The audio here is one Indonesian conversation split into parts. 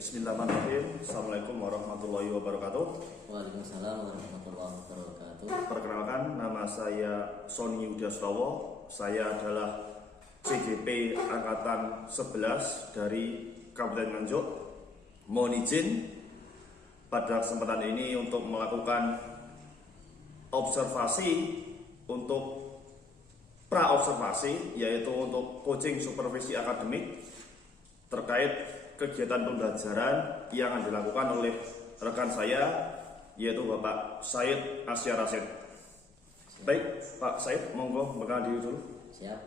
Bismillahirrahmanirrahim. Assalamualaikum warahmatullahi wabarakatuh. Waalaikumsalam warahmatullahi wabarakatuh. Perkenalkan, nama saya Sony Yudastowo. Saya adalah CGP Angkatan 11 dari Kabupaten Nganjuk. Mohon izin pada kesempatan ini untuk melakukan observasi untuk pra-observasi, yaitu untuk coaching supervisi akademik terkait kegiatan pembelajaran yang akan dilakukan oleh rekan saya, yaitu Bapak Said Asya Rasid. Baik, Pak Said, monggo perkenalkan diri dulu. Siap.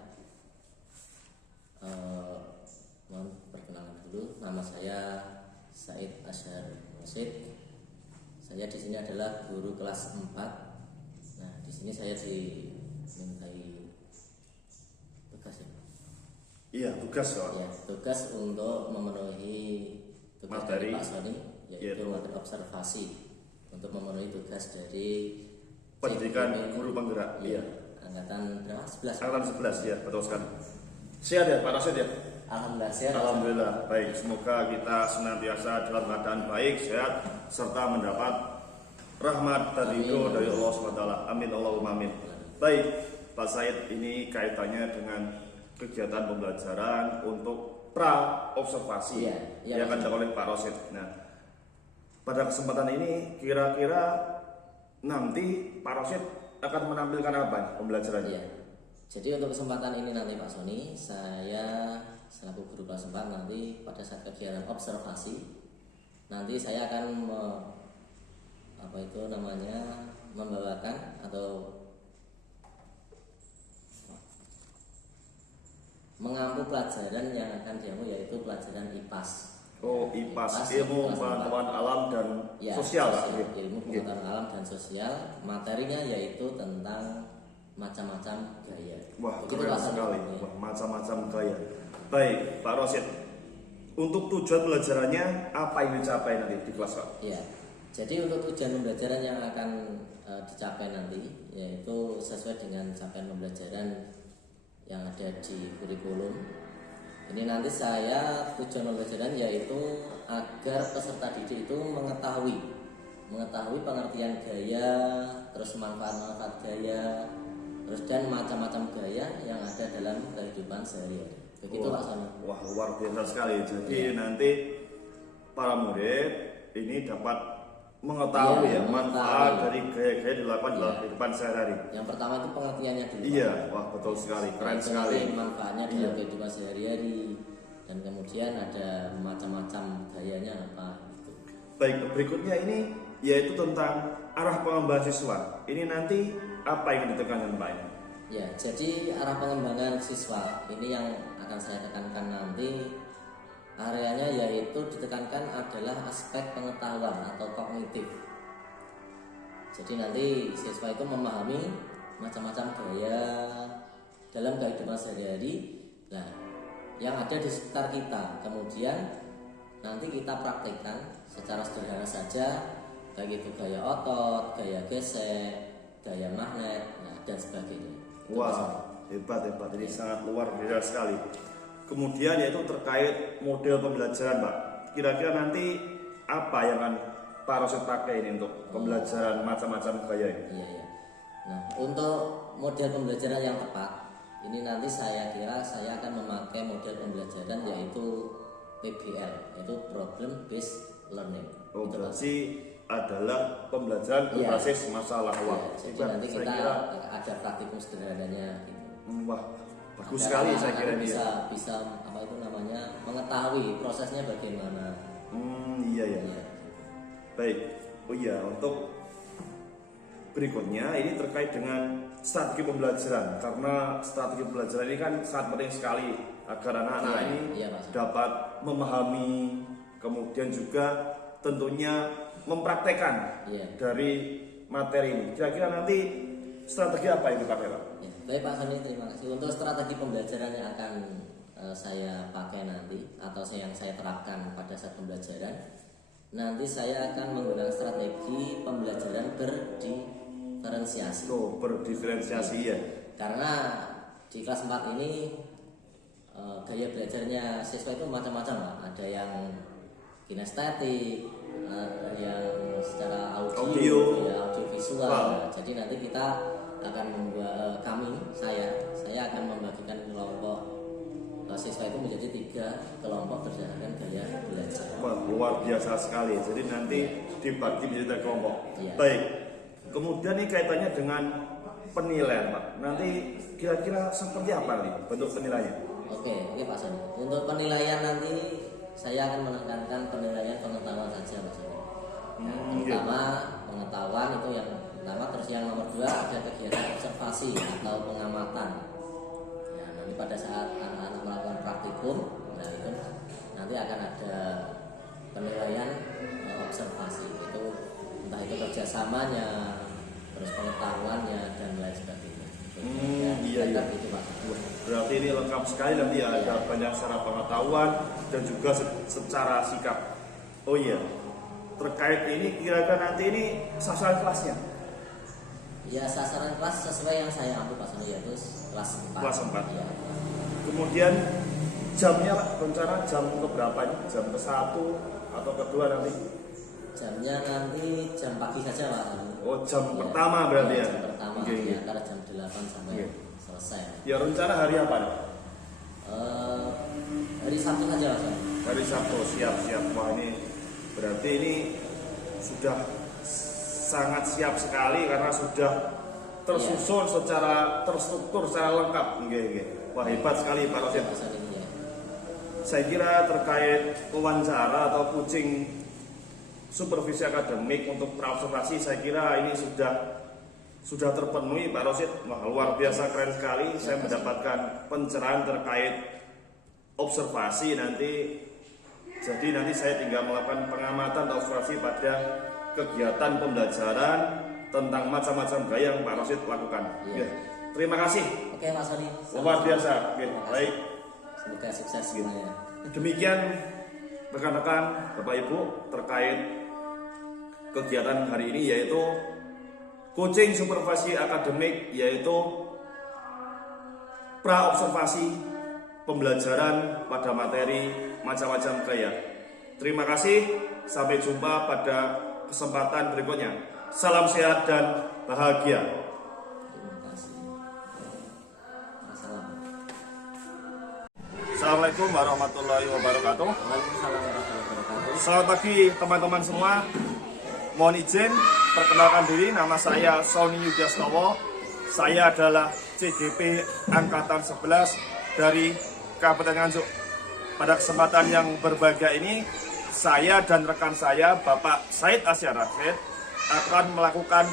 Mohon perkenalan dulu. Nama saya Said Asya Rasid. Saya di sini adalah guru kelas 4. Nah, di sini saya dimintai tugas ya. Iya, tugas Pak. Ya, tugas untuk memenuhi tugas Materi. dari Pak Sony, yaitu Yaitu materi observasi untuk memenuhi tugas dari Pendidikan CGP, Guru Penggerak. Iya. Iya. Angkatan berapa? 11. Angkatan 11 ya, betul sekali. Sehat ya Pak Rasid ya? Alhamdulillah sehat. Alhamdulillah, baik. Semoga kita senantiasa dalam keadaan baik, sehat, serta mendapat rahmat dan ridho dari Allah SWT. Amin Allahumma amin. Baik, Pak Said, ini kaitannya dengan kegiatan pembelajaran untuk pra-observasi Iya, yang akan dilakukan oleh Pak Rasid. Nah, pada kesempatan ini kira-kira nanti Pak Rasid akan menampilkan apa pembelajarannya? Iya. Jadi untuk kesempatan ini nanti Pak Sony, saya selaku guru kelas 4 nanti pada saat kegiatan observasi, nanti saya akan membawakan atau mengampu pelajaran yang akan diampu, yaitu pelajaran IPAS. Oh, IPAS, ilmu pengetahuan alam dan Ya, sosial, Pak. ilmu pengetahuan alam dan sosial. Materinya yaitu tentang macam-macam gaya. Wah, Begitu, keren Pak Sony. sekali. Wah, macam-macam gaya. Baik, Pak Rosid. Untuk tujuan pembelajarannya apa yang dicapai nanti di kelas Pak? Ya, jadi untuk tujuan pembelajaran yang akan dicapai nanti, yaitu sesuai dengan capaian pembelajaran yang ada di kurikulum. Ini nanti saya tujuan pembelajaran yaitu agar peserta didik itu mengetahui pengertian gaya, terus manfaat-manfaat gaya, terus dan macam-macam gaya yang ada dalam kehidupan sehari-hari. Begitu Pak Sony. Wah, luar biasa sekali. Jadi nanti para murid ini dapat mengetahui Iya, manfaat mengetahui. dari gaya-gaya dilakukan dalam Iya. kehidupan sehari-hari. Yang pertama itu pengertiannya dulu. Iya, wah betul sekali, keren Itu sekali. nanti manfaatnya dalam Iya. kehidupan sehari-hari, dan kemudian ada macam-macam gayanya apa gitu. Baik, berikutnya ini yaitu tentang arah pengembangan siswa. Ini nanti apa yang ditekankan Pak? Ya, jadi arah pengembangan siswa ini yang akan saya tekankan nanti, areanya yaitu ditekankan adalah aspek pengetahuan atau kognitif. Jadi nanti siswa itu memahami macam-macam gaya dalam kehidupan sehari-hari, nah yang ada di sekitar kita. Kemudian nanti kita praktekkan secara sederhana saja, baik itu gaya otot, gaya gesek, gaya magnet, nah, dan sebagainya. Itu Wah, masalah. hebat. Ini sangat luar biasa sekali. Kemudian yaitu terkait model pembelajaran, Pak. Kira-kira nanti apa yang akan Pak Rosid pakai ini untuk pembelajaran macam-macam gaya ini? Iya. Nah, untuk model pembelajaran yang tepat, ini nanti saya kira saya akan memakai model pembelajaran yaitu PBL, yaitu Problem Based Learning. Oh, Itu, Pak. berarti adalah pembelajaran Iya. berbasis masalah. Iya, Wah, jadi hebat. nanti Saya kita kira, ada praktikum sederhananya gitu. wah, bagus Agar sekali saya anak-anak kira ini. bisa mengetahui prosesnya bagaimana. Iya. Iya. Baik. Oh iya, untuk berikutnya ini terkait dengan strategi pembelajaran, karena strategi pembelajaran ini kan sangat penting sekali agar anak-anak Iya, ini iya, Pak. dapat memahami, kemudian juga tentunya mempraktekkan Iya. dari materi ini. Kira-kira nanti strategi apa yang dipakai Pak? Ya, baik Pak Sony, terima kasih. Untuk strategi pembelajaran yang akan saya pakai nanti atau yang saya terapkan pada saat pembelajaran, nanti saya akan menggunakan strategi pembelajaran berdiferensiasi. Oh, berdiferensiasi ya. Karena di kelas 4 ini gaya belajarnya siswa itu macam-macam, Pak. Ada yang kinestetik, ada yang secara Audio. ya, audio visual. Wow. Jadi nanti kita akan membuat saya akan membagikan kelompok siswa itu menjadi 3 kelompok berdasarkan gaya belajar. Wah, luar biasa sekali. Jadi nanti dibagi menjadi kelompok. Iya. Baik. Kemudian ini kaitannya dengan penilaian, Pak. Nanti kira-kira seperti apa nih bentuk penilaiannya? Oke Pak Sony. Untuk penilaian nanti saya akan menekankan penilaian pengetahuan saja Mas Sony. Pertama pengetahuan itu yang pertama, terus yang nomor 2 ada kegiatan observasi atau pengamatan. Ya, nanti pada saat anak-anak melakukan praktikum, nah itu nanti akan ada penilaian observasi itu entah itu kerjasamanya, terus pengetahuannya dan lain sebagainya. Iya. Itu Pak. Berarti ini lengkap sekali nanti ya, ada banyak secara pengetahuan dan juga secara sikap. Oh iya, terkait ini kira-kira nanti ini sasaran kelasnya? Ya sasaran kelas sesuai yang saya ambil Pak Sony, yaitu kelas 4. Kelas 4. Ya. Kemudian jamnya Pak, rencana jam keberapa ini? Jam ke-1 atau kedua nanti? Jamnya nanti jam pagi saja Pak. Oh, jam pertama berarti ya? Jam pertama, Oke, ya, antara jam 8 sampai Oke. selesai. Ya rencana hari apa nih? Hari Sabtu saja Mas. Hari Sabtu, siap. Wah ini berarti ini sudah sangat siap sekali karena sudah tersusun secara terstruktur, secara lengkap. Oke. Wah hebat sekali Pak Rosid. Ya. Saya kira terkait wawancara atau coaching supervisi akademik untuk praobservasi, saya kira ini sudah terpenuhi Pak Rosid. Wah luar biasa, keren sekali. Saya mendapatkan pencerahan terkait observasi nanti. Jadi nanti saya tinggal melakukan pengamatan atau observasi pada kegiatan pembelajaran tentang macam-macam gaya yang Pak Rosid lakukan. Iya. Ya. Terima kasih. Oke Mas Sony. Luar biasa. Oke, baik. Semoga sukses semuanya. Demikian rekan-rekan, Bapak Ibu, terkait kegiatan hari ini yaitu coaching supervisi akademik, yaitu praobservasi pembelajaran pada materi macam-macam gaya. Terima kasih, sampai jumpa pada kesempatan berikutnya. Salam sehat dan bahagia. Terima kasih. Assalamualaikum warahmatullahi wabarakatuh. Waalaikumsalam warahmatullahi wabarakatuh. Selamat pagi teman-teman semua. Mohon izin perkenalkan diri, nama saya Sony Yudastowo. Saya adalah CGP Angkatan 11 dari Kabupaten Nganjuk. Pada kesempatan yang berbahagia ini, saya dan rekan saya, Bapak Said Asyar Rashid, akan melakukan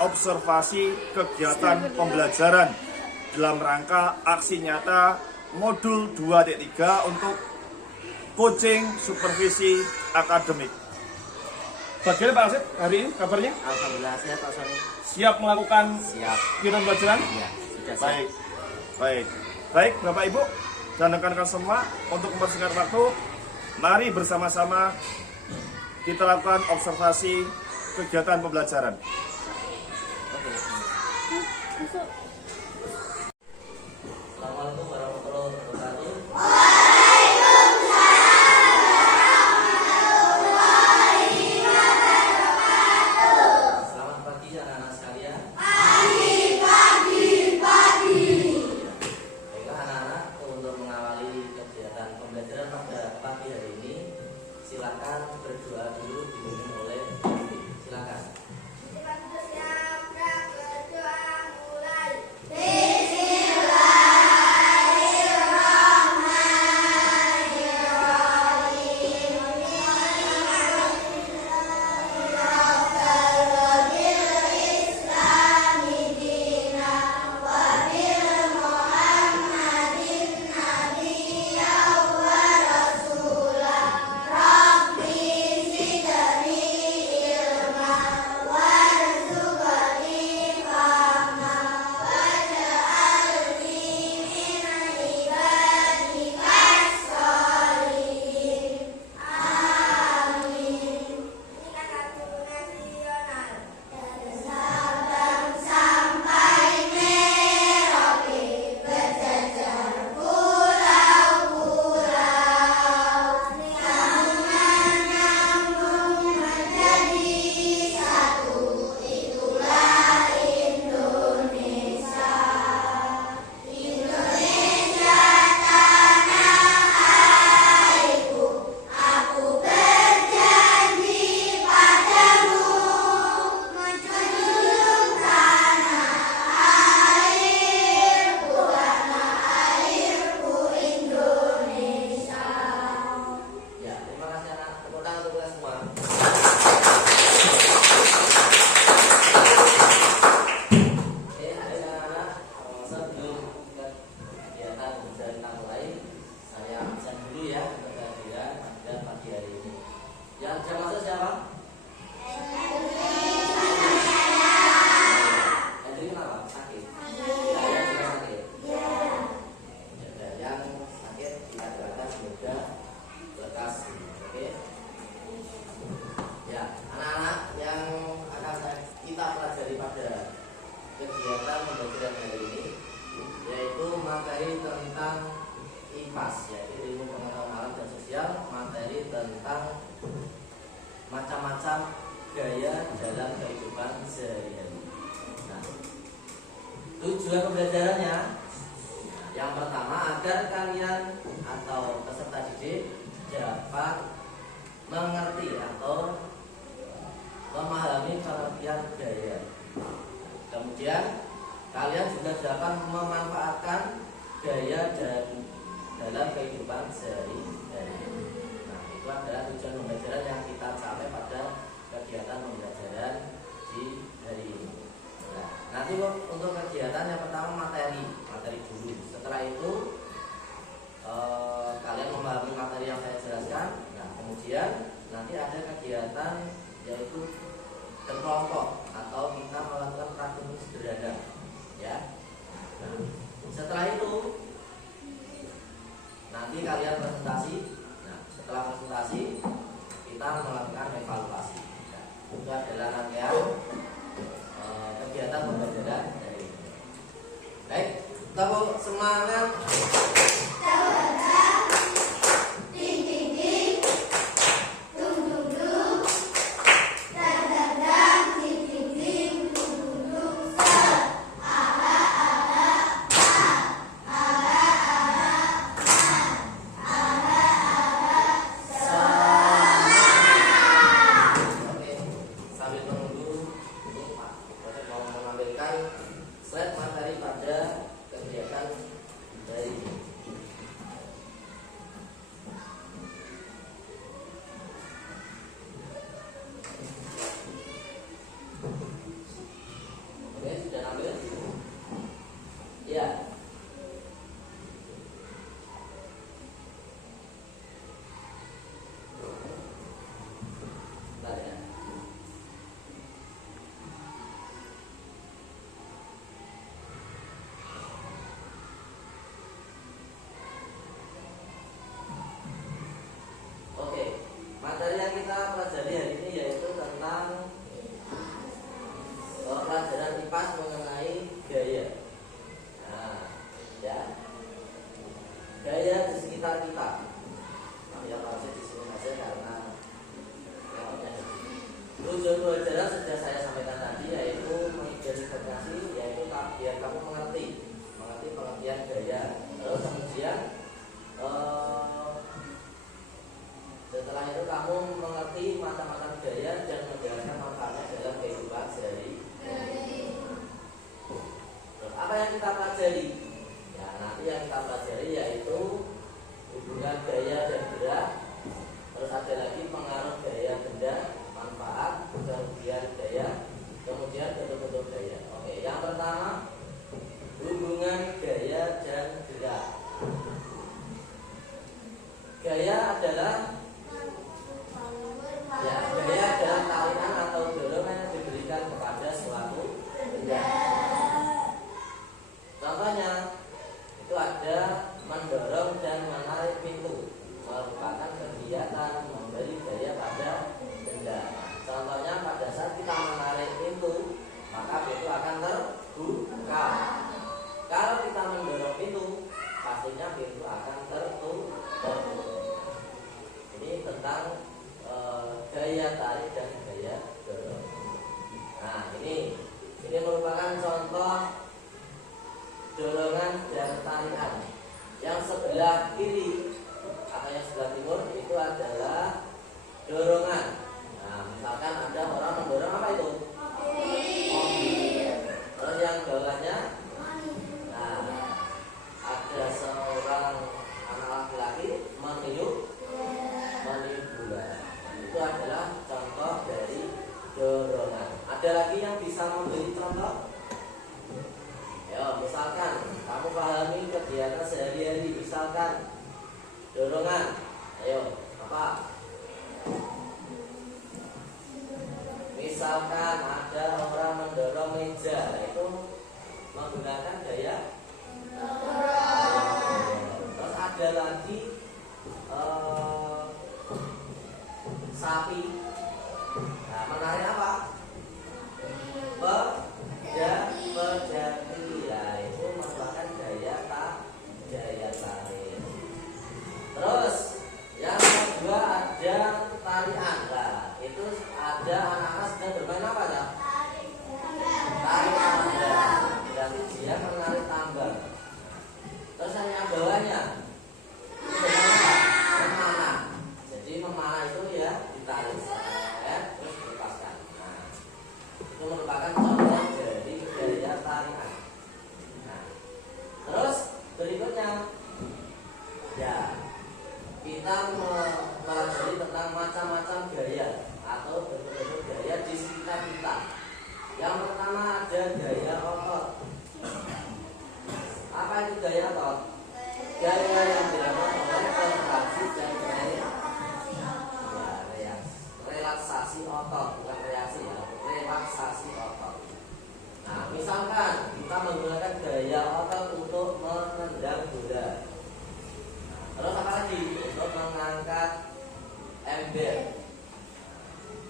observasi kegiatan pembelajaran dalam rangka aksi nyata modul 2.3 untuk coaching supervisi akademik. Bagaimana Pak Asyid hari ini kabarnya? Alhamdulillah sehat Pak Sony. Siap melakukan Siap. kegiatan pembelajaran? Ya, sudah siap. Baik Bapak Ibu dan rekan-rekan semua, untuk mempersingkat waktu, mari bersama-sama kita lakukan observasi kegiatan pembelajaran. Assalamualaikum warahmatullahi wabarakatuh. Selamat pagi anak-anak sekalian. Baiklah anak-anak, untuk mengawali kegiatan pembelajaran pada pagi hari ini, silakan berdoa dulu dipimpin oleh Ibu. Silakan. IPAS, yaitu ilmu pengetahuan alam dan sosial, materi tentang macam-macam gaya dalam kehidupan sehari-hari. Nah, tujuan pembelajarannya yang pertama agar kalian atau peserta didik dapat mengerti atau memahami pengertian gaya. Kemudian kalian juga dapat memanfaatkan gaya dalam kehidupan sehari-hari. Nah, itu adalah tujuan pembelajaran yang kita capai pada kegiatan pembelajaran di hari ini. Nah, nanti untuk kegiatan yang pertama materi dulu. Setelah itu kalian memahami materi yang saya jelaskan. Nah, kemudian nanti ada kegiatan yaitu berkelompok atau kita melakukan praktik sederhana, ya. Nah, setelah itu nanti kalian presentasi. Nah, setelah presentasi kita melakukan evaluasi. Nah, itu adalah rangkaian kegiatan pembelajaran dari ini. Baik, tepuk semangat. Slide materi pada kegiatan dari ini. Oke, sudah ambil? Ya. Bentar ya. Materi yang kita pelajari hari ini yaitu tentang pelajaran IPAS mengenai gaya. Nah, ya, gaya di sekitar kita. Nah, yang harusnya di sini saja karena tujuan pelajaran sudah saya sampaikan tadi yaitu mengidentifikasi, yaitu biar kamu mengerti pengertian gaya. Terus kemudian setelah itu kamu mengerti macam-macam gaya dan menjalankan manfaatnya dalam kehidupan sehari-hari. Terus apa yang kita pelajari? Ya, nanti yang kita pelajari yaitu hubungan gaya dan gerak. Terus ada lagi pengaruh gaya benda, manfaat, kerugian gaya, kemudian bentuk-bentuk gaya. Oke, yang pertama hubungan gaya dan gerak. Gaya adalah gaya adalah tarikan atau dorongan yang diberikan kepada suatu benda. Contohnya itu ada mendorong dan menarik pintu, merupakan kegiatan memberi gaya pada benda. Contohnya pada saat kita menarik pintu, maka pintu akan terbuka. Kalau kita mendorong pintu, pastinya pintu akan tertutup. Ini tentang gaya tarik dan gaya dorong. Nah, ini merupakan contoh dorongan dan tarikan. Yang sebelah kiri atau yang sebelah timur itu adalah dorongan. Nah, misalkan ada orang mendorong apa itu? Mobil. Terus yang bawahnya, nah, ada seorang anak laki-laki meniup bola. Itu adalah contoh dari dorongan. Ada lagi yang bisa memberi contoh? Ya, misalkan kamu pahami kegiatan sehari-hari, misalkan dorongan. Ayo, apa? Misalkan ada orang mendorong meja, itu menggunakan gaya dorong. Terus ada lagi sapi. Nah, menarik apa? Pedati. Nah, itu merupakan gaya tarik. gaya yang dilakukan oleh kontraksi dan relaksasi otot, bukan reaksi ya, relaksasi otot. Nah, misalkan kita menggunakan gaya otot untuk menendang bola. Terus apa lagi? Untuk mengangkat ember.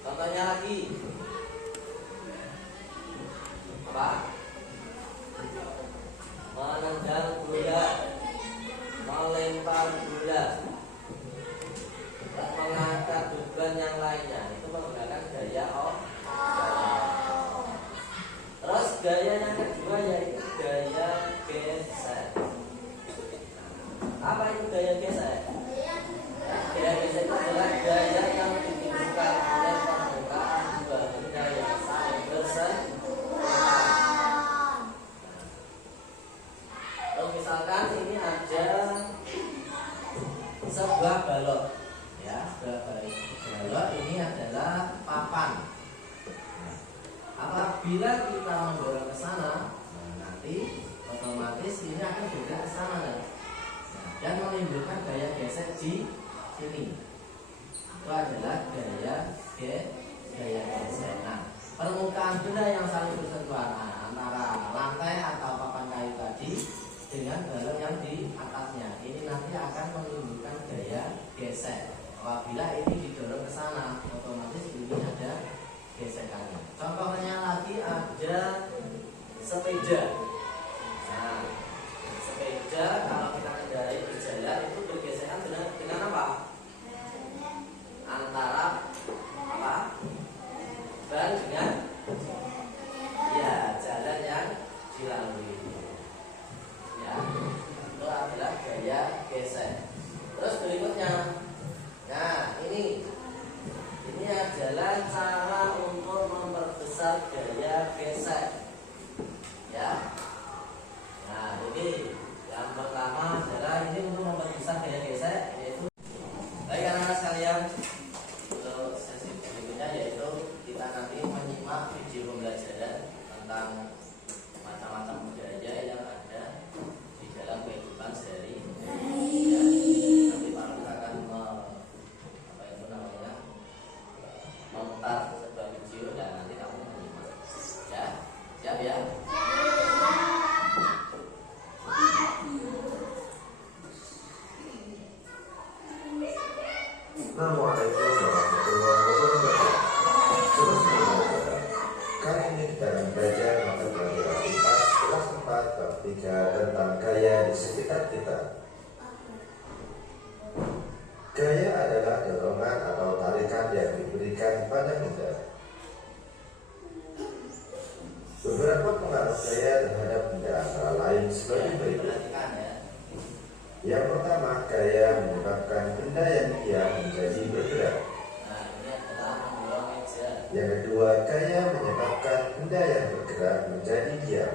Contohnya lagi apa? Menendang bola, melempar bola, mengangkat beban yang lainnya, itu menggunakan gaya otot. Terus gaya yang kedua yaitu gaya gesek. Apa itu gaya gesek? Gaya gesek itu adalah gaya yang ditimbulkan oleh permukaan dua benda yang saling bersentuhan. Terus misalkan ini ada sebuah balok, ya, sebuah balok ini adalah papan. Apabila kita mendorong ke sana, nanti otomatis ini akan bergerak ke sana, dan menimbulkan gaya gesek di sini. Itu adalah gaya gesek. Nah, permukaan benda yang saling bersentuhan antara lantai atau papan kayu tadi dengan balok yang di atasnya, ini nanti akan menimbulkan gaya gesek. Apabila ini didorong ke sana, otomatis ini ada gesekannya. Contohnya lagi ada sepeda. Nah, sepeda kalau kita kendarai di jalan itu bergesekan dengan apa? Antara apa? Ban dengan ya jalan yang dilalui. Ya, itu adalah gaya gesek. Terus berikutnya, nah ini adalah cara untuk memperbesar gaya gesek, ya. Nah, ini yang pertama adalah ini untuk memperbesar gaya gesek, yaitu baik anak-anak sekalian, untuk sesi berikutnya yaitu kita nanti menyimak video pembelajaran tentang macam-macam gaya yang ada di dalam kehidupan sehari-hari. Nanti Pak Rudi akan memutar sebuah video dan nanti kamu menyimak, ya. Siap ya? Assalamualaikum warahmatullahi wabarakatuh. Sebelum kali ini kita akan belajar mata pelajaran IPA kelas 4 bab 3 tentang gaya di sekitar kita. Gaya adalah dorongan atau tarikan yang diberikan pada benda. Beberapa pengaruh gaya terhadap benda antara lain sebagai berikut. Yang pertama, gaya menyebabkan benda yang diam menjadi bergerak. Yang kedua, gaya menyebabkan benda yang bergerak menjadi diam.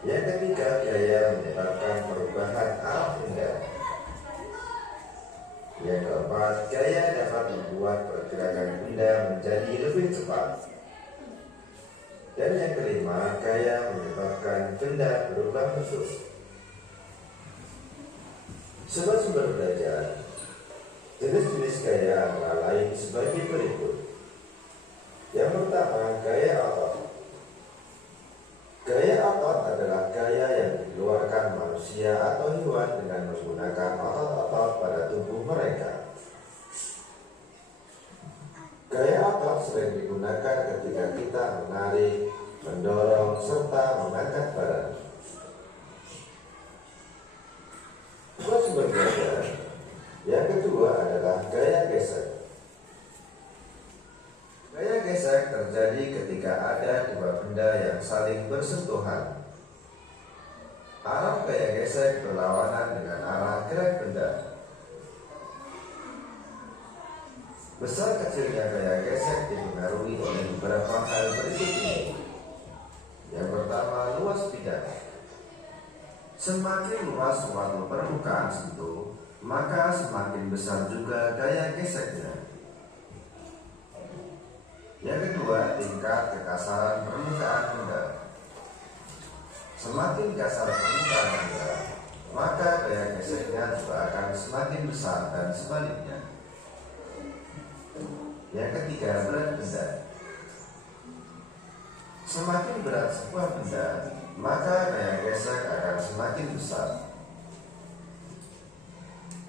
Yang ketiga, gaya menyebabkan perubahan arah benda. Yang keempat, gaya dapat membuat pergerakan benda menjadi lebih cepat. Dan yang kelima, gaya menyebabkan benda berubah bentuk. Sobat sumber belajar, jenis-jenis gaya antara lain sebagai berikut. Yang pertama, gaya otot. Gaya otot adalah gaya yang dikeluarkan manusia atau hewan dengan menggunakan otot-otot pada tubuh mereka. Gaya otot sering digunakan ketika kita menarik, mendorong, serta mengangkat barang. Sobat sumber belajar, yang kedua adalah gaya gesek. Gaya gesek terjadi ketika ada dua benda yang saling bersentuhan. Arah gaya gesek berlawanan dengan arah gerak benda. Besar kecilnya gaya gesek dipengaruhi oleh beberapa hal berikut ini. Yang pertama, luas bidang. Semakin luas suatu permukaan sentuh, maka semakin besar juga gaya geseknya. Yang kedua, tingkat kekasaran permukaan benda. Semakin kasar permukaan benda, akan semakin besar dan sebaliknya. Yang ketiga, berat benda. Semakin berat sebuah benda, maka gaya gesek akan semakin besar.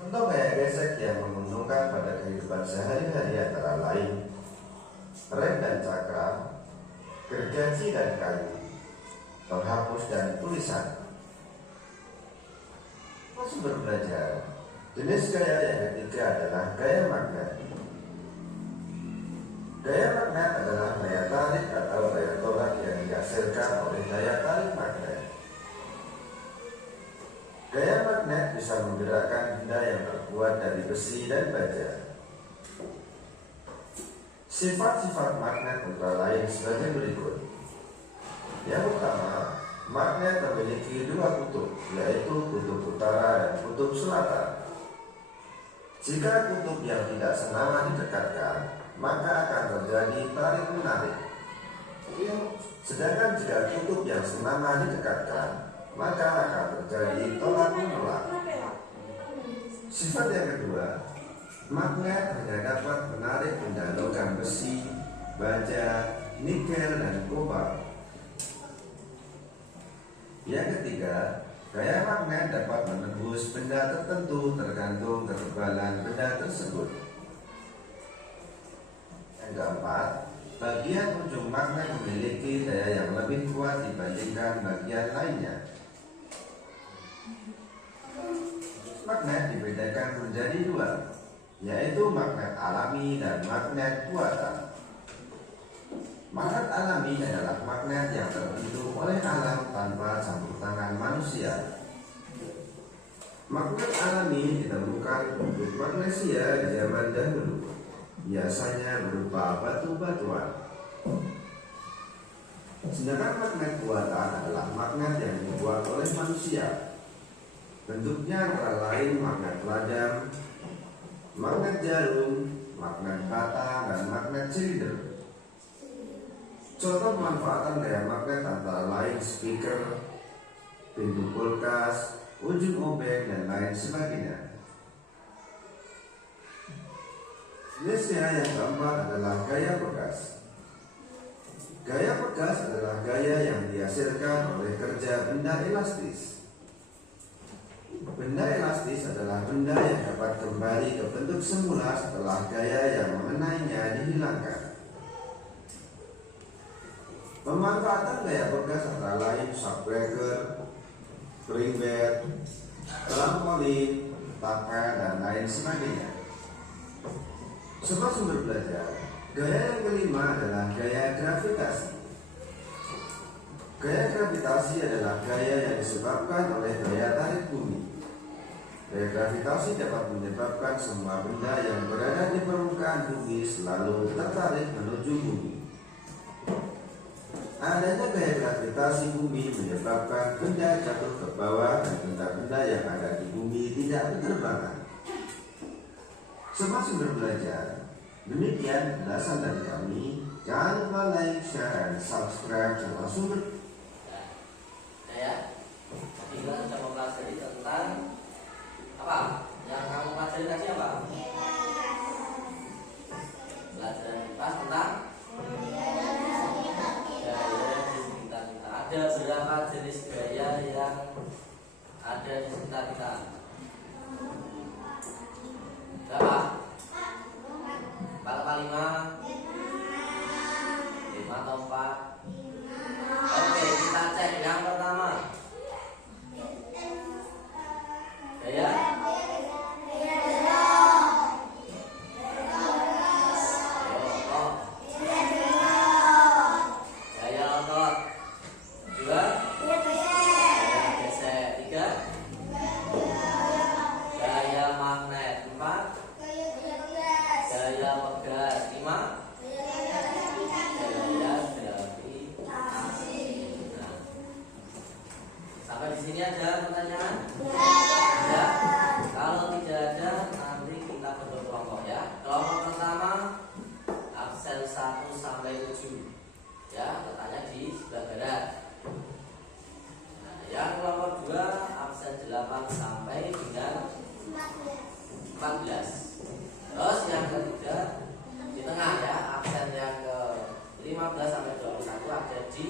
Contoh gaya gesek yang menguntungkan pada kehidupan sehari-hari antara lain rem dan cakram, gergaji dan kayu, penghapus dan tulisan. Sumber belajar. Jenis gaya yang ketiga adalah gaya magnet. Gaya magnet adalah daya tarik atau daya tolak yang dihasilkan oleh daya tarik magnet. Gaya magnet bisa menggerakkan benda yang terbuat dari besi dan baja. Sifat-sifat magnet antara lain sebagai berikut. Yang pertama, magnet memiliki dua kutub, yaitu kutub utara dan kutub selatan. Jika kutub yang tidak senama didekatkan, maka akan terjadi tarik-menarik. Sedangkan jika kutub yang senama didekatkan, maka akan terjadi tolak-menolak. Sifat yang kedua, magnet hanya dapat menarik benda logam besi, baja, nikel, dan kobalt. Yang ketiga, gaya magnet dapat menembus benda tertentu tergantung ketebalan benda tersebut. Yang keempat, bagian ujung magnet memiliki daya yang lebih kuat dibandingkan bagian lainnya. Magnet dibedakan menjadi dua, yaitu magnet alami dan magnet buatan. Magnet alami adalah magnet yang terbentuk oleh alam tanpa campur tangan manusia. Magnet alami ditemukan untuk magnesia di zaman dahulu, biasanya berupa batu-batuan. Sedangkan magnet buatan adalah magnet yang dibuat oleh manusia. Bentuknya antara lain magnet pelajar, magnet jarum, magnet bata, dan magnet silinder. Contoh pemanfaatan gaya magnet antara lain speaker, pintu kulkas, ujung obeng, dan lain sebagainya. Jenis gaya yang keempat adalah gaya pegas. Gaya pegas adalah gaya yang dihasilkan oleh kerja benda elastis. Benda elastis adalah benda yang dapat kembali ke bentuk semula setelah gaya yang mengenainya dihilangkan. Pemanfaatan gaya pegas antara lain shockbreaker, spring bed, trampolin, tangga, dan lain sebagainya. Sebuah sumber belajar. Gaya yang kelima adalah gaya gravitasi. Gaya gravitasi adalah gaya yang disebabkan oleh daya tarik bumi. Gaya gravitasi dapat menyebabkan semua benda yang berada di permukaan bumi selalu tertarik menuju bumi. Adanya gaya gravitasi bumi menyebabkan benda jatuh ke bawah dan benda-benda yang ada di bumi tidak berterbangan. Semua sumber belajar. Demikian penjelasan dari kami. Jangan lupa like, share, dan subscribe channel sumber. Ya, kita sudah mempelajari tentang apa? Yang kamu pelajari tadi apa? Pelajaran pas tentang ada berapa jenis gaya yang ada di sekitar kita? Berapa? 4 atau 5? 5 atau 4? Oke, kita cek yang pertama. Gaya? Di sini ada pertanyaan? Ya. Kalau tidak ada, nanti kita bentuk kelompok ya. Kelompok pertama absen 1 sampai 7. Ya, letaknya di sebelah barat. Nah, yang kelompok 2 absen 8 sampai dengan 14. Terus yang ketiga di tengah ya, absen yang ke 15 sampai 21 ada di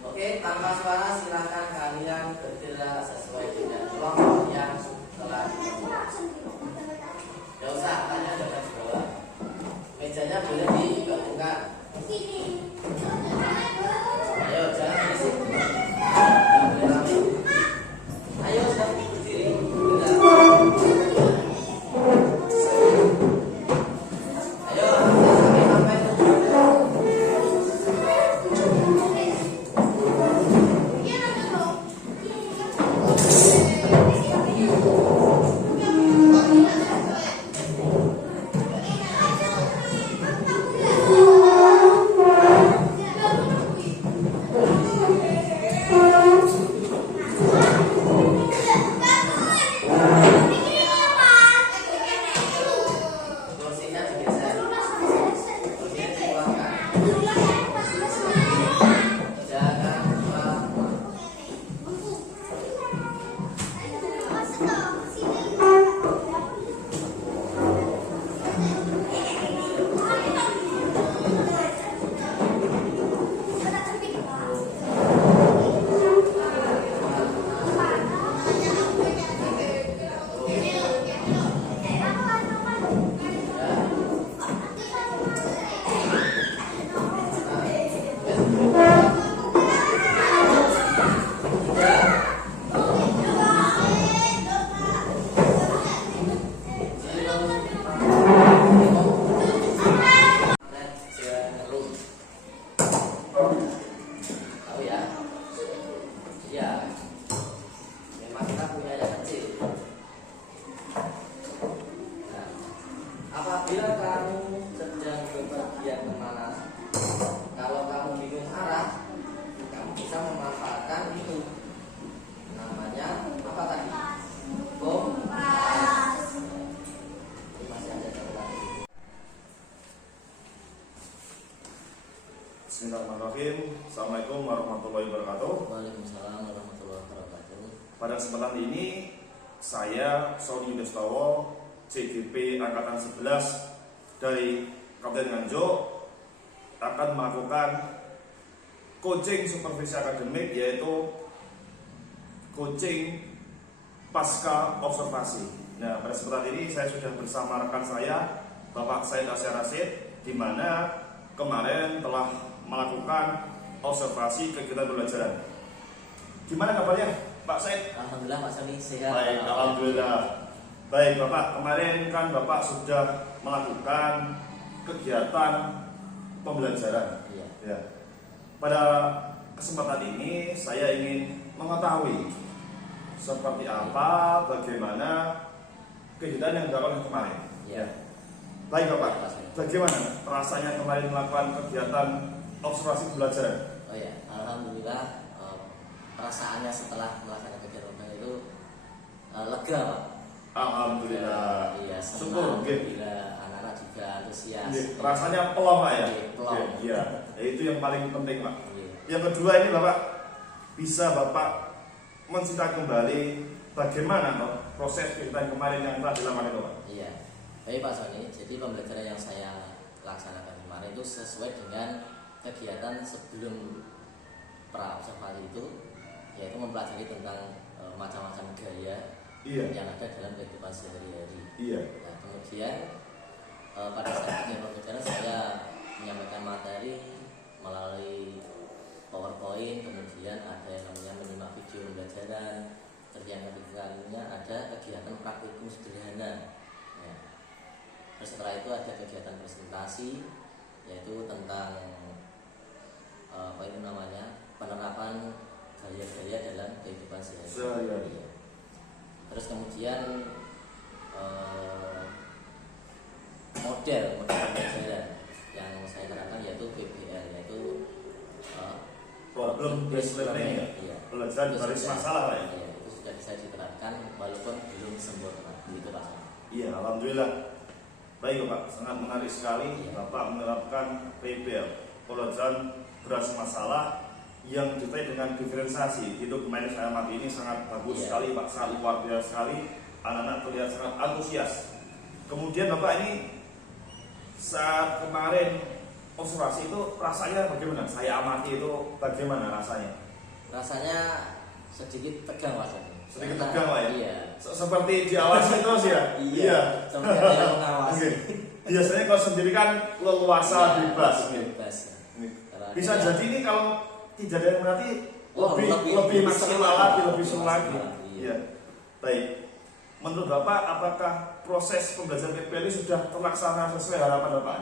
Oke, tanpa suara silahkan kalian bergerak sesuai dengan kelompok yang telah dibentuk. Gak usah, hanya ada di bawah. Mejanya boleh digabungkan. Ayo, jangan berisik. Ayo, jangan berdiri. Ayo, sampai kursinya digeser. Kursinya dikeluarkan. Jangan lupa. Tahu ya? Iya. Memang kita punya yang kecil. Nah, apabila kamu sedang bepergian kemana, kalau kamu bingung arah, kamu bisa memanfaatkan itu. Namanya apa tadi? Kompas. Ini masih ada catatan. Bismillahirrahmanirrahim. Assalamualaikum warahmatullahi wabarakatuh. Waalaikumsalam warahmatullahi wabarakatuh. Pada kesempatan ini saya Sony Yudastowo, CGP Angkatan 11 dari Kabupaten Nganjuk akan melakukan coaching supervisi akademik, yaitu coaching pasca observasi. Nah, pada kesempatan ini saya sudah bersama rekan saya Bapak Said Asyar Rasid, di mana kemarin telah melakukan observasi kegiatan pembelajaran. Gimana kabarnya Pak Said? Alhamdulillah Pak Sony sehat. Baik, alhamdulillah. Baik Bapak, kemarin kan Bapak sudah melakukan kegiatan pembelajaran. Iya. Ya. Pada kesempatan ini saya ingin mengetahui seperti apa, bagaimana kegiatan yang dilakukan kemarin. Iya. Baik Bapak, Iya, Pak Sony. bagaimana rasanya kemarin melakukan kegiatan observasi pembelajaran? Oh ya, alhamdulillah perasaannya setelah melaksanakan kegiatan itu lega, Pak. Alhamdulillah. Iya, Syukur, senang. oke. Bila anak-anak juga antusias. Iya, rasanya pelong Pak ya? Iya, pelong. Iya, ya, itu yang paling penting Pak. Iya. Yang kedua ini Bapak, bisa Bapak menceritakan kembali bagaimana toh, proses kegiatan kemarin yang telah dilakukan itu Pak? Iya. Baik Pak Sony, jadi pembelajaran yang saya laksanakan kemarin itu sesuai dengan kegiatan sebelum pra observasi itu, yaitu mempelajari tentang macam-macam gaya Iya. yang ada dalam kehidupan sehari-hari. Iya. Nah, kemudian pada saat kegiatan pembelajaran saya menyampaikan materi melalui PowerPoint, kemudian ada yang namanya menyimak video pembelajaran, terus yang ketiganya ada kegiatan praktikum sederhana. Ya. Terus setelah itu ada kegiatan presentasi, yaitu tentang apa itu namanya, penerapan gaya-gaya dalam kehidupan sehari-hari. Ya. Terus kemudian model pembelajaran yang saya terapkan yaitu PBL, yaitu Problem based learning ya? Iya. Pelajaran Itu baris sudah- masalah Pak ya? Iya, itu sudah bisa diterapkan walaupun belum sempurna. Gitu Pak. Iya, alhamdulillah. Baik Bapak, sangat menarik sekali Iya. Bapak menerapkan PBL, pelajaran beras masalah, yang terkait dengan diferensiasi itu kemarin saya amati ini sangat bagus Iya. sekali Pak, sangat luar biasa sekali. Anak-anak terlihat sangat antusias. Kemudian Bapak ini saat kemarin observasi itu rasanya bagaimana? Saya amati itu bagaimana rasanya? Rasanya sedikit tegang Mas. Sedikit Karena- tegang Pak ya? Iya. Seperti diawasi terus ya? Iya. Seperti ada yang mengawasi. Oke. Biasanya kalau sendiri kan leluasa Iya, bebas. bebas. Oke. Kalau Bisa ada- jadi ini kalau tidak ada yang berarti Oh, lebih maksimal lagi, lebih seru lagi. Iya. Iya. Baik. Menurut Bapak, apakah proses pembelajaran PPL ini sudah terlaksana sesuai harapan Bapak?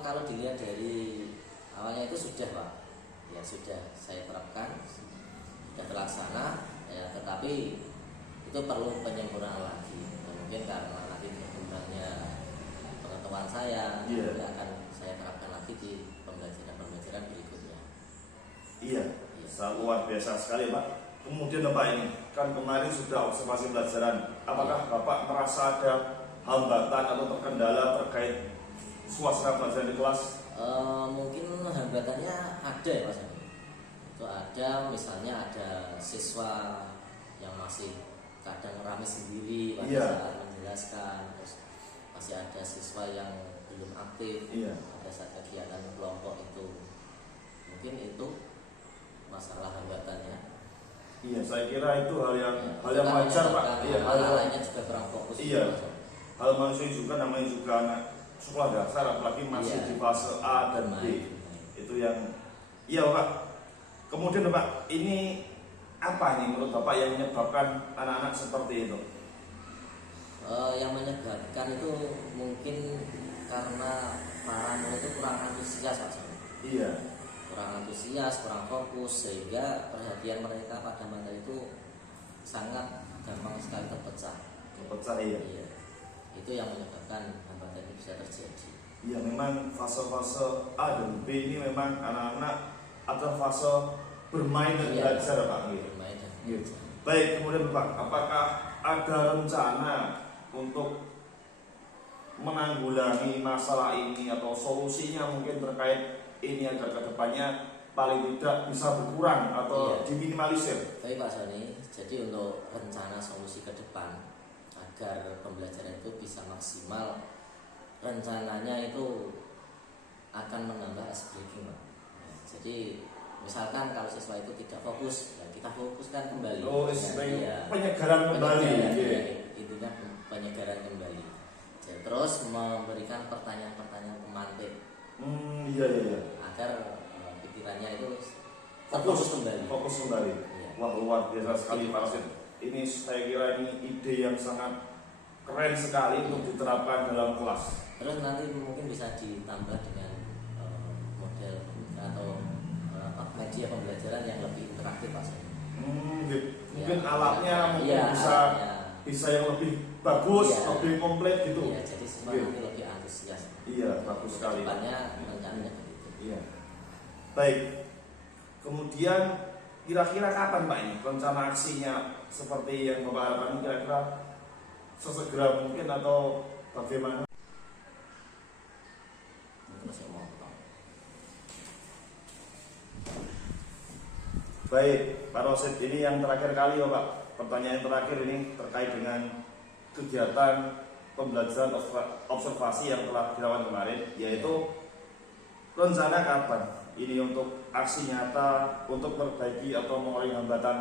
Kalau dilihat dari awalnya itu sudah Pak, ya sudah saya terapkan, sudah terlaksana, ya tetapi itu perlu penyempurnaan lagi. Mungkin karena nanti berkembangnya pengetahuan saya, Iya. nanti akan saya terapkan lagi di pembelajaran berikutnya. Iya. Sangat luar biasa sekali Pak. Kemudian Bapak ini kan kemarin sudah observasi pelajaran. Apakah Bapak merasa ada hambatan atau terkendala terkait suasana pelajaran di kelas? Mungkin hambatannya ada ya Mas. Itu ada, misalnya ada siswa yang masih kadang rame sendiri pada Iya. saat menjelaskan, terus masih ada siswa yang belum aktif Iya. pada saat kegiatan kelompok itu. Mungkin itu masalah hambatannya. Iya, saya kira itu hal yang Ya, wajar Pak. Iya, hal yang lainnya juga kurang fokus. Iya. gitu, Mas. hal manusia juga namanya juga anak sekolah dasar apalagi masih Iya. di fase A dan B. Bermain. Itu yang iya Pak. Kemudian Bapak, ini apa nih menurut Bapak yang menyebabkan anak-anak seperti itu? Yang menyebabkan itu mungkin karena para murid itu kurang antusias Pak. Iya. Kurang antusias, kurang fokus, sehingga perhatian mereka pada materi itu sangat gampang sekali terpecah. Terpecah ya. Iya. Itu yang menyebabkan hambatan itu bisa terjadi. Iya, memang fase-fase A dan B ini memang anak-anak atau fase bermain dan Iya. belajar Pak. Gitu. Bermain dan Gitu. belajar. Baik, kemudian Pak, apakah ada rencana untuk menanggulangi masalah ini atau solusinya mungkin terkait ini agar kedepannya paling tidak bisa berkurang atau Iya. diminimalisir? Baik Pak Sony, jadi untuk rencana solusi ke depan agar pembelajaran itu bisa maksimal, rencananya itu akan menambah ice breaking Pak. Ya, jadi misalkan kalau siswa itu tidak fokus, ya kita fokuskan kembali. Oh, Ya, penyegaran kembali. penyegaran, Iya. ya, intinya penyegaran kembali. Jadi, terus memberikan pertanyaan-pertanyaan pemantik Iya, iya. agar pikirannya itu terfokus kembali. Fokus kembali. Iya. Wah, luar biasa sekali Pak Rasid. Ini saya kira ini ide yang sangat keren sekali untuk diterapkan dalam kelas. Terus nanti mungkin bisa ditambah dengan model atau media pembelajaran yang lebih interaktif Pak. Gitu. Mungkin Ya, alatnya mungkin ya, bisa alatnya. bisa yang lebih bagus, Iya. lebih komplit gitu. Iya, jadi siswa Iya. nanti lebih antusias. Iya, bagus sekali. Depannya rencananya begitu. Iya. Baik. Kemudian kira-kira kapan Pak ini rencana aksinya seperti yang Bapak harapkan kira-kira sesegera mungkin atau bagaimana? Terus saya mau potong. Baik, Pak Rosid, ini yang terakhir kali ya Pak. Pertanyaan terakhir ini terkait dengan kegiatan pembelajaran observasi yang telah dilakukan kemarin, yaitu rencana kapan ini untuk aksi nyata untuk memperbaiki atau mengurangi hambatan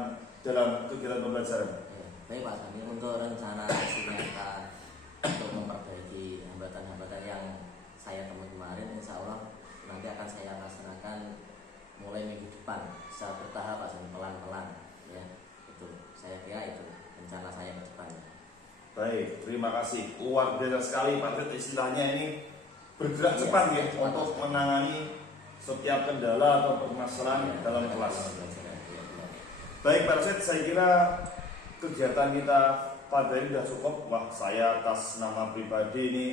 dalam kegiatan pembelajaran. Ya, baik Pak Sani, untuk rencana aksi nyata untuk memperbaiki hambatan-hambatan yang saya temui kemarin, insya Allah nanti akan saya laksanakan mulai minggu depan secara bertahap Pak Sani, pelan-pelan ya. Itu saya kira itu rencana saya ke depan. Baik, terima kasih. Luar biasa sekali Pak Rid, istilahnya ini bergerak Iya, cepat ya cepat, untuk Pak. menangani setiap kendala atau permasalahan Ya, dalam ya, kelas. ya, ya. Baik Pak Rosid, saya kira kegiatan kita pada ini sudah cukup. Wah, saya atas nama pribadi ini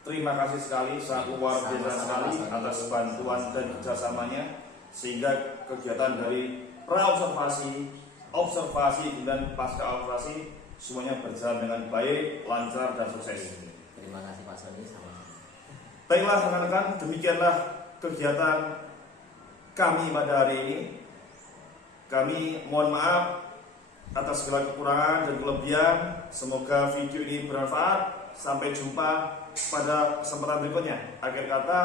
terima kasih sekali, sangat luar biasa Sama-sama, sekali Pak Sani. atas bantuan dan kerjasamanya, sehingga kegiatan dari pra-observasi, observasi dan pasca observasi semuanya berjalan dengan baik, lancar dan sukses. Terima kasih Pak Soni, sama-sama. Baiklah rekan-rekan, demikianlah kegiatan kami pada hari ini. Kami mohon maaf atas segala kekurangan dan kelebihan. Semoga video ini bermanfaat. Sampai jumpa pada kesempatan berikutnya. Akhir kata,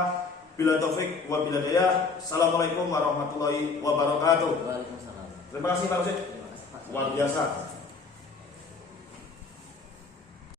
bila taufik wa bila hidayah. Assalamualaikum warahmatullahi wabarakatuh. Waalaikumsalam. Terima kasih Pak Usid. Terima kasih Pak. Luar biasa.